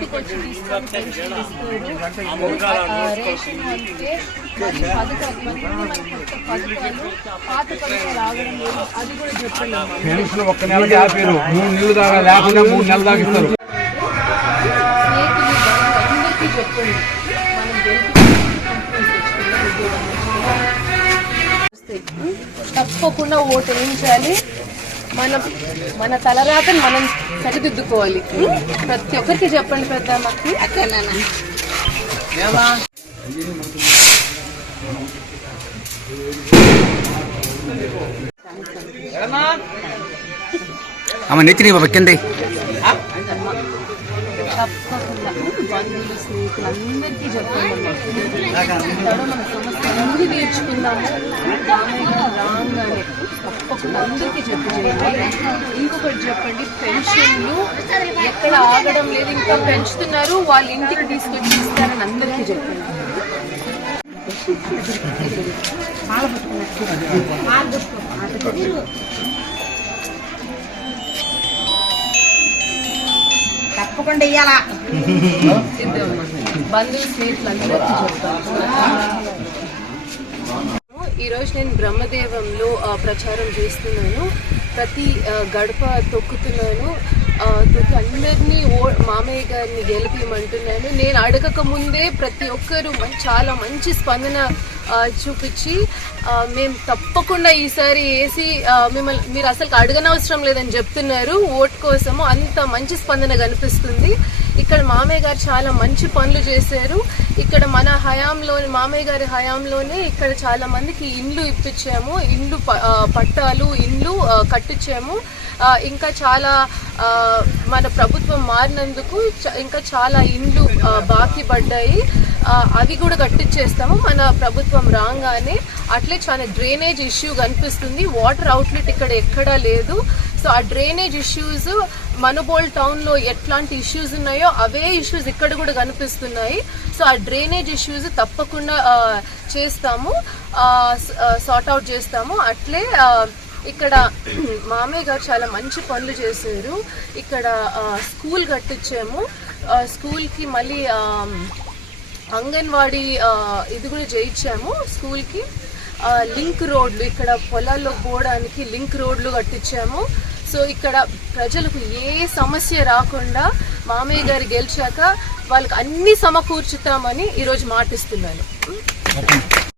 సంవత్సరాలు పెన్షన్ ఇస్తారు ఆ, రేషన్ అంటే మరి పథకాలు ఇవన్నీ మనకు కొత్త పథకాలు పాత పథకాలు రావడం లేదు. అది కూడా చెప్పండి అమ్మా. పెన్షన్ ఒక్క నెలకి ఆపారు. మూడు నెలలు దాకా లేకుండా మూడు నెలలు దాకా ఇస్తారు అందరికీ చెప్పండి. మనం. తప్పకుండా ఓటు వేయించాలి. మనం మన తలరాతను మనం సరిదిద్దుకోవాలి. ప్రతి ఒక్కరికి చెప్పండి పెద్దమ్మకి అమ్మ నెత్తిని బాబా కింద తప్పకుండా. బంధువులు స్నేహితులు. అందరికీ చెప్పండి. మన సమస్య ముందు తీర్చుకుందాము. రామయ్య రాగానే తప్పకుండా అందరికీ చెప్పి చేయండి ఇంకొకటి చెప్పండి పెన్షన్లు ఎక్కడ ఆగడం లేదు. ఇంకా పెంచుతున్నారు. వాళ్ళ ఇంటికి తీసుకొచ్చి ఇస్తారని అందరికీ చెప్పండి. తప్పకుండా ఇయ్యాలా? ఈరోజు బంధువులు నేను బ్రహ్మదేవంలో ప్రచారం చేస్తున్నాను. ప్రతి గడప తొక్కుతున్నాను. ప్రతి అందరినీ ఓ మామయ్య గారిని గెలిపిమంటున్నాను నేను అడగక ముందే ప్రతి ఒక్కరు చాలా మంచి స్పందన చూపించి మేము తప్పకుండా ఈసారి వేసి మిమ్మల్ని మీరు అసలు అడగనవసరం లేదని చెప్తున్నారు. ఓట్ కోసము అంత మంచి స్పందన కనిపిస్తుంది. ఇక్కడ మామయ్య గారు చాలా మంచి పనులు చేశారు. ఇక్కడ మన హయాంలో మామయ్య గారి హయాంలోనే ఇక్కడ చాలా మందికి ఇండ్లు ఇప్పించాము. ఇండ్లు ప- పట్టాలు ఇండ్లు కట్టించాము. ఇంకా చాలా మన ప్రభుత్వం మారినందుకు చ- ఇంకా చాలా ఇండ్లు బాకీ పడ్డాయి. అవి కూడా కట్టించేస్తాము మన ప్రభుత్వం రాగానే అట్లే చాలా డ్రైనేజ్ ఇష్యూ కనిపిస్తుంది. వాటర్ అవుట్లెట్ ఇక్కడ ఎక్కడా లేదు. సో ఆ డ్రైనేజ్ ఇష్యూస్ మనబోల్ టౌన్లో ఎట్లాంటి ఇష్యూస్ ఉన్నాయో అవే ఇష్యూస్ ఇక్కడ కూడా కనిపిస్తున్నాయి. సో ఆ డ్రైనేజ్ ఇష్యూస్ తప్పకుండా చేస్తాము. సార్ట్ అవుట్ చేస్తాము. అట్లే ఇక్కడ మామయ్య గారు చాలా మంచి పనులు చేశారు. ఇక్కడ స్కూల్ కట్టించాము స్కూల్కి మళ్ళీ అంగన్వాడీ ఇది కూడా చేయించాము స్కూల్కి. లింక్ రోడ్లు ఇక్కడ పొలాల్లో పోవడానికి లింక్ రోడ్లు కట్టించాము. సో ఇక్కడ ప్రజలకు ఏ సమస్య రాకుండా మామయ్య గారు గెలిచాక వాళ్ళకి అన్ని సమకూర్చుతామని ఈరోజు మాటిస్తున్నాను.